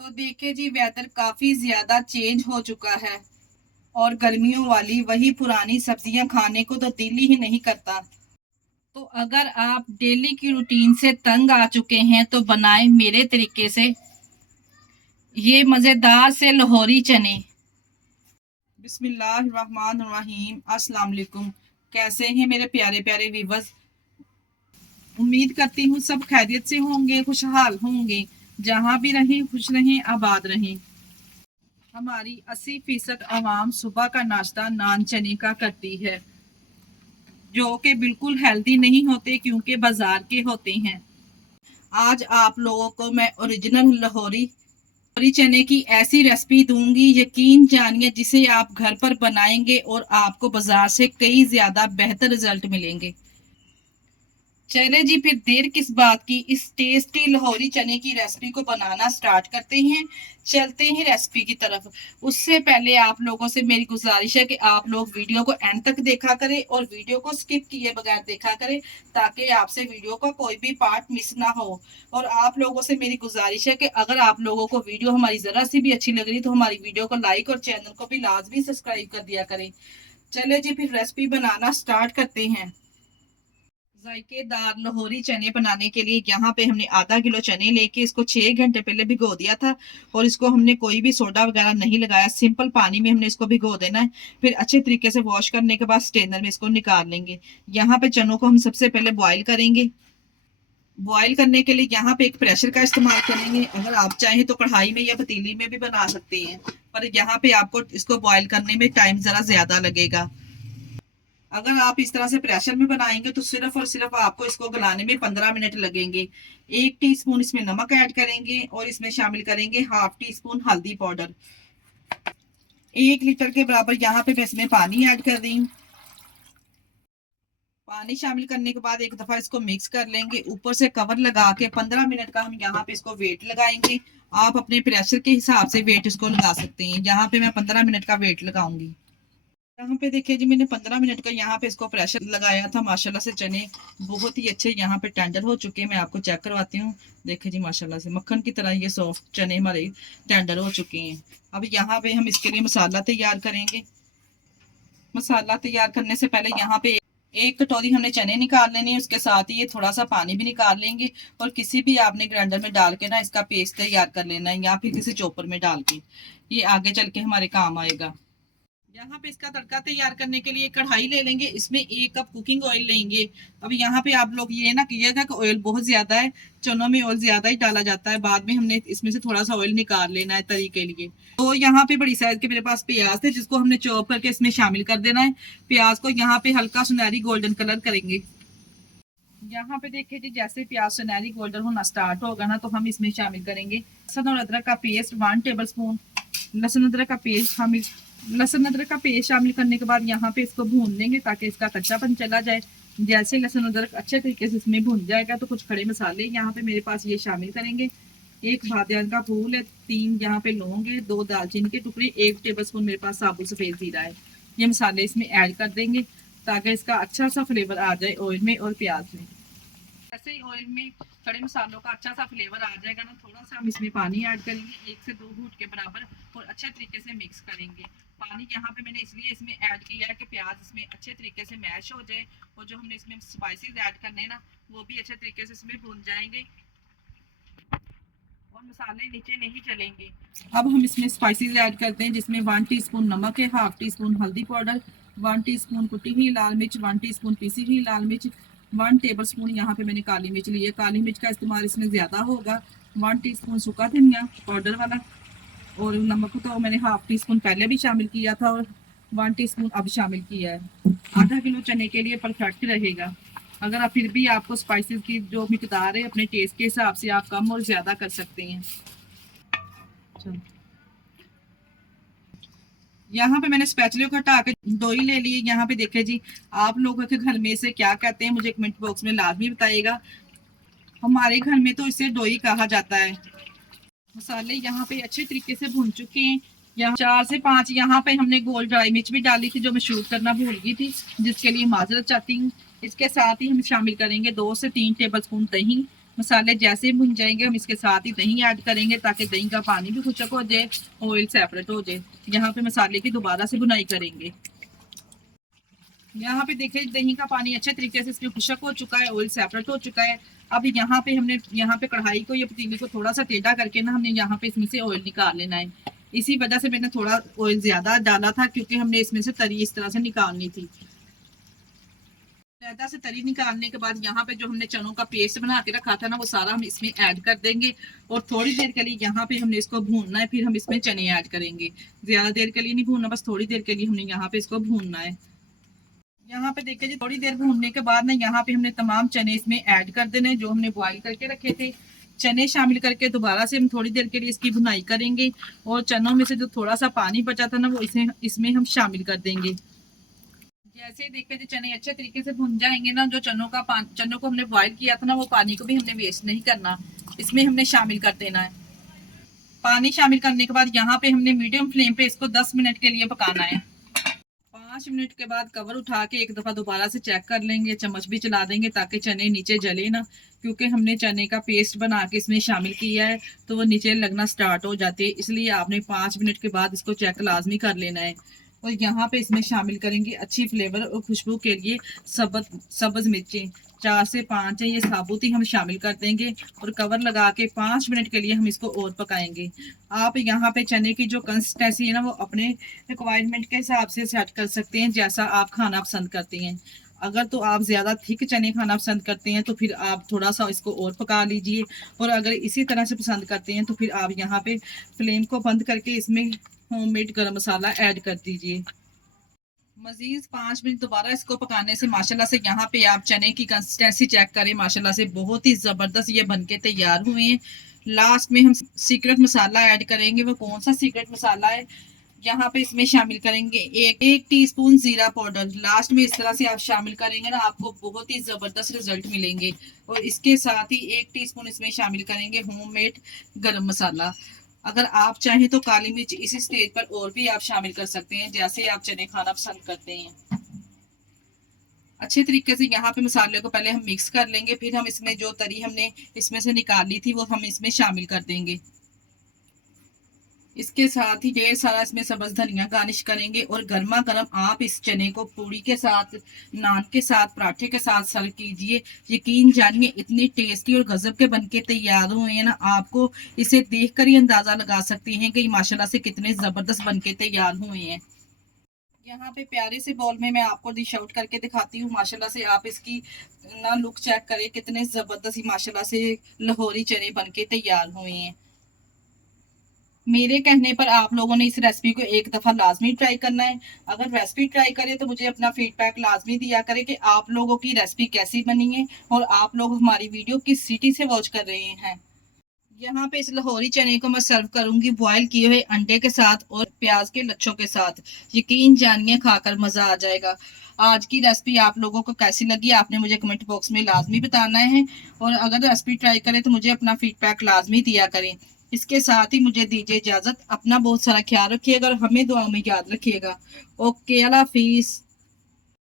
तो देखिए जी, वेदर काफी ज्यादा चेंज हो चुका है और गर्मियों वाली वही पुरानी सब्जियां खाने को तो दिल ही नहीं करता। तो अगर आप डेली की रूटीन से तंग आ चुके हैं तो बनाएं मेरे तरीके से ये मजेदार से लाहौरी चने। बिस्मिल्लाहिर्रहमानिर्रहीम, अस्सलाम वालेकुम। कैसे हैं मेरे प्यारे प्यारे व्यूअर्स? उम्मीद करती हूँ सब खैरियत से होंगे, खुशहाल होंगे। जहाँ भी रहें खुश रहें, आबाद रहें। हमारी 80% आवाम सुबह का नाश्ता नान चने का करती है, जो कि बिल्कुल हेल्दी नहीं होते क्योंकि बाजार के होते हैं। आज आप लोगों को मैं ओरिजिनल लाहौरी चने की ऐसी रेसिपी दूंगी, यकीन जानिए, जिसे आप घर पर बनाएंगे और आपको बाजार से कई ज्यादा बेहतर रिजल्ट मिलेंगे। चले जी, फिर देर किस बात की, इस टेस्टी लाहौरी चने की रेसिपी को बनाना स्टार्ट करते हैं। चलते हैं रेसिपी की तरफ। उससे पहले आप लोगों से मेरी गुजारिश है कि आप लोग वीडियो को एंड तक देखा करें और वीडियो को स्किप किए बगैर देखा करें, ताकि आपसे वीडियो का कोई भी पार्ट मिस ना हो। और आप लोगों से मेरी गुजारिश है कि अगर आप लोगों को वीडियो हमारी जरा सी भी अच्छी लग रही तो हमारी वीडियो को लाइक और चैनल को भी लाजमी सब्सक्राइब कर दिया करें। चले जी, फिर रेसिपी बनाना स्टार्ट करते हैं। जायकेदार लाहौरी चने बनाने के लिए यहाँ पे हमने आधा किलो चने लेके इसको 6 घंटे पहले भिगो दिया था। और इसको हमने कोई भी सोडा वगैरह नहीं लगाया, सिंपल पानी में हमने इसको भिगो देना है। फिर अच्छे तरीके से वॉश करने के बाद स्ट्रेनर में इसको निकाल लेंगे। यहाँ पे चनों को हम सबसे पहले बॉईल करेंगे। बॉईल करने के लिए यहाँ पे एक प्रेशर का इस्तेमाल करेंगे। अगर आप चाहें तो कढ़ाई में या पतीली में भी बना सकते हैं, पर यहाँ पे आपको इसको बॉईल करने में टाइम जरा ज्यादा लगेगा। अगर आप इस तरह से प्रेशर में बनाएंगे तो सिर्फ और सिर्फ आपको इसको गलाने में 15 मिनट लगेंगे। 1 टीस्पून इसमें नमक ऐड करेंगे और इसमें शामिल करेंगे हाफ टी स्पून हल्दी पाउडर। 1 लीटर के बराबर यहाँ पे मैं इसमें पानी ऐड कर रही हूँ। पानी शामिल करने के बाद एक दफा इसको मिक्स कर लेंगे। ऊपर से कवर लगा के 15 मिनट का हम यहाँ पे इसको वेट लगाएंगे। आप अपने प्रेशर के हिसाब से वेट इसको लगा सकते हैं। यहाँ पे मैं 15 मिनट का वेट लगाऊंगी। यहाँ पे देखिए जी, मैंने 15 मिनट का यहाँ पे इसको प्रेशर लगाया था। माशाल्लाह से चने बहुत ही अच्छे यहाँ पे टेंडर हो चुके हैं। मैं आपको चेक करवाती हूँ। देखिए जी, माशाल्लाह से मक्खन की तरह ये सॉफ्ट चने हमारे टेंडर हो चुके हैं। अब यहाँ पे हम इसके लिए मसाला तैयार करेंगे। मसाला तैयार करने से पहले यहाँ पे एक कटोरी हमने चने निकाल लेने हैं, उसके साथ ही ये थोड़ा सा पानी भी निकाल लेंगे। और किसी भी आपने ग्राइंडर में डाल के ना इसका पेस्ट तैयार कर लेना है, या फिर किसी चॉपर में डाल के। ये आगे चल के हमारे काम आएगा। यहाँ पे इसका तड़का तैयार करने के लिए कढ़ाई ले लेंगे। इसमें 1 कप कुकिंग ऑयल लेंगे। अब यहाँ पे आप लोग ये ना कीजिएगा कि ऑयल बहुत ज्यादा है, चनों में ऑयल ज्यादा ही डाला जाता है, बाद में हमने इसमें से थोड़ा सा ऑयल निकाल लेना है तरी के लिए। तो यहाँ पे बड़ी साइज के मेरे पास प्याज थे, जिसको हमने चॉप करके इसमें शामिल कर देना है। प्याज को यहाँ पे हल्का सुनहरी गोल्डन कलर करेंगे। यहाँ पे देखिए जी, जैसे प्याज सुनहरी गोल्डन होना स्टार्ट होगा ना, तो हम इसमें शामिल करेंगे लहसुन और अदरक का पेस्ट 1 टेबल स्पून। लहसुन अदरक का पेस्ट शामिल लहसुन अदरक का पेस्ट शामिल करने के बाद यहाँ पे इसको भून लेंगे ताकि इसका कच्चापन चला जाए। जैसे लहसुन अदरक अच्छे तरीके से इसमें भून जाएगा तो कुछ खड़े मसाले यहाँ पे मेरे पास ये शामिल करेंगे। 1 बादियान का फूल है, 3 यहाँ पे लौंग है, 2 दालचीनी के टुकड़े, 1 टेबल स्पून मेरे पास साबुत सफेद जीरा है। ये मसाले इसमें ऐड कर देंगे ताकि इसका अच्छा सा फ्लेवर आ जाए ऑयल में और प्याज में। ऐसे ही ऑयल में खड़े मसालों का अच्छा सा फ्लेवर आ जाएगा ना, थोड़ा सा हम इसमें पानी ऐड करेंगे 1 से 2 घूंट के बराबर, और अच्छे तरीके से मिक्स करेंगे। पानी यहाँ पे मैंने इसलिए इसमें ऐड किया है कि प्याज इसमें अच्छे तरीके से मैश हो जाए, और जो हमने इसमें स्पाइसेस ऐड करने हैं ना, वो भी अच्छे तरीके से इसमें भून जाएंगे और मसाले नीचे नहीं चलेंगे। अब हम इसमें स्पाइसेस ऐड करते हैं, जिसमें 1 टीस्पून नमक है, हाफ टी स्पून हल्दी पाउडर, 1 टीस्पून कुटी हुई लाल मिर्च, 1 टीस्पून पीसी हुई लाल मिर्च, 1 टेबल स्पून यहाँ पे मैंने काली मिर्च ली है। काली मिर्च का इस्तेमाल इसमें ज्यादा होगा। 1 टीस्पून सूखा धनिया पाउडर वाला, और नमक तो मैंने हाफ टी स्पून पहले भी शामिल किया था और 1 टीस्पून अब शामिल किया है। आधा किलो चने के लिए परफेक्ट रहेगा। अगर आप फिर भी आपको स्पाइसेस की जो मिकदार है अपने टेस्ट के हिसाब से आप कम और ज्यादा कर सकते हैं। यहाँ पे मैंने स्पैचुले को हटा के दोई ले ली है। यहाँ पे देखे जी, आप लोगों के घर में से क्या कहते हैं मुझे कमेंट बॉक्स में लाजमी बताइएगा। हमारे घर में तो इसे डोई कहा जाता है। मसाले यहाँ पे अच्छे तरीके से भून चुके हैं। यहाँ 4 से 5 यहाँ पे हमने गोल ड्राई मिर्च भी डाली थी, जो मैं शूट करना भूल गई थी, जिसके लिए माजरत चाहती हूँ। इसके साथ ही हम शामिल करेंगे 2 से 3 टेबल स्पून दही। मसाले जैसे भुन जाएंगे हम इसके साथ ही दही ऐड करेंगे ताकि दही का पानी भी खुशक हो जाए, ऑयल सेपरेट हो जाए। यहाँ पे मसाले की दोबारा से भुनाई करेंगे। यहाँ पे देखिए दही का पानी अच्छे तरीके से इसमें खुशक हो चुका है, ऑयल सेपरेट हो चुका है। अब यहाँ पे कढ़ाई को या पतीली को थोड़ा सा टेढ़ा करके ना हमने यहाँ पे इसमें से ऑयल निकाल लेना है। इसी वजह से मैंने थोड़ा ऑयल ज्यादा डाला था क्योंकि हमने इसमें से तरी इस तरह से निकालनी थी। ज्यादा से तरी निकालने के बाद यहाँ पे जो हमने चनों का पेस्ट बना के रखा था ना वो सारा हम इसमें ऐड कर देंगे और थोड़ी देर के लिए यहाँ पे हमने इसको भूनना है, फिर हम इसमें चने ऐड करेंगे। ज्यादा देर के लिए नहीं भूनना, बस थोड़ी देर के लिए हमने यहाँ पे इसको भूनना है। यहाँ पे देखिए जी थोड़ी देर भूनने के बाद ना यहाँ पे हमने तमाम चने इसमें ऐड कर देने जो हमने बॉईल करके रखे थे। चने शामिल करके दोबारा से हम थोड़ी देर के लिए इसकी भुनाई करेंगे और चनों में से जो थोड़ा सा पानी बचा था ना वो इसमें हम शामिल कर देंगे। जैसे देखिए जी चने अच्छे तरीके से भुन जाएंगे ना, जो चनों को हमने बॉईल किया था ना वो पानी को भी हमने वेस्ट नहीं करना, इसमें हमने शामिल कर देना है। पानी शामिल करने के बाद यहाँ पे हमने मीडियम फ्लेम पे इसको 10 मिनट के लिए पकाना है। 5 मिनट के बाद कवर उठा के एक दफा दोबारा से चेक कर लेंगे, चम्मच भी चला देंगे ताकि चने नीचे जले ना, क्योंकि हमने चने का पेस्ट बना के इसमें शामिल किया है तो वो नीचे लगना स्टार्ट हो जाते हैं, इसलिए आपने 5 मिनट के बाद इसको चेक लाजमी कर लेना है। और यहाँ पे इसमें शामिल करेंगे अच्छी फ्लेवर और खुशबू के लिए सब्ज मिर्चें 4 से 5 है, ये साबुत ही हम शामिल कर देंगे और कवर लगा के 5 मिनट के लिए हम इसको और पकाएंगे। आप यहाँ पे चने की जो कंसिस्टेंसी है ना वो अपने रिक्वायरमेंट के हिसाब से सेट कर सकते हैं, जैसा आप खाना पसंद करते हैं। अगर तो आप ज्यादा थिक चने खाना पसंद करते हैं तो फिर आप थोड़ा सा इसको और पका लीजिए, और अगर इसी तरह से पसंद करते हैं तो फिर आप यहाँ पे फ्लेम को बंद करके इसमें होममेड गरम मसाला ऐड कर दीजिए। मजीद 5 मिनट दोबारा इसको पकाने से माशाल्लाह से यहाँ पे आप चने की कंसिस्टेंसी चेक करें, माशाल्लाह से बहुत ही जबरदस्त ये बनके तैयार हुए हैं। लास्ट में हम सीक्रेट मसाला ऐड करेंगे। वो कौन सा सीक्रेट मसाला है, यहाँ पे इसमें शामिल करेंगे एक टीस्पून जीरा पाउडर। लास्ट में इस तरह से आप शामिल करेंगे ना आपको बहुत ही जबरदस्त रिजल्ट मिलेंगे। और इसके साथ ही 1 टीस्पून इसमें शामिल करेंगे होममेड गरम मसाला। अगर आप चाहें तो काली मिर्च इसी स्टेज पर और भी आप शामिल कर सकते हैं, जैसे आप चने खाना पसंद करते हैं। अच्छे तरीके से यहाँ पे मसाले को पहले हम मिक्स कर लेंगे, फिर हम इसमें जो तरी हमने इसमें से निकाली थी वो हम इसमें शामिल कर देंगे। इसके साथ ही ढेर सारा इसमें सब्ज धनिया गार्निश करेंगे और गर्मा गर्म आप इस चने को पूरी के साथ, नान के साथ, पराठे के साथ सर्व कीजिए। यकीन जानिए इतनी टेस्टी और गजब के बनके तैयार हुए हैं ना, आपको इसे देखकर ही अंदाजा लगा सकते हैं कि माशाल्लाह से कितने जबरदस्त बनके तैयार हुए हैं। यहाँ पे प्यारे से बॉल में मैं आपको डिश आउट करके दिखाती हूँ। माशाल्लाह से आप इसकी ना लुक चेक करें, कितने जबरदस्त ही माशाल्लाह से लाहौरी चने बनके तैयार हुए हैं। मेरे कहने पर आप लोगों ने इस रेसिपी को एक दफा लाजमी ट्राई करना है। अगर रेसिपी ट्राई करें तो मुझे अपना फीडबैक लाजमी दिया करें कि आप लोगों की रेसिपी कैसी बनी है और आप लोग हमारी वीडियो किस सिटी से वॉच कर रहे हैं। यहाँ पे इस लाहौरी चने को मैं सर्व करूंगी बॉयल किए हुए अंडे के साथ और प्याज के लच्छों के साथ। यकीन जानिए खाकर मजा आ जाएगा। आज की रेसिपी आप लोगों को कैसी लगी आपने मुझे कमेंट बॉक्स में लाजमी बताना है, और अगर रेसिपी ट्राई करें तो मुझे अपना फीडबैक लाजमी दिया करें। इसके साथ ही मुझे दीजिए इजाजत। अपना बहुत सारा ख्याल रखिएगा और हमें दुआ में याद रखिएगा। ओके, अल्लाह हाफिज।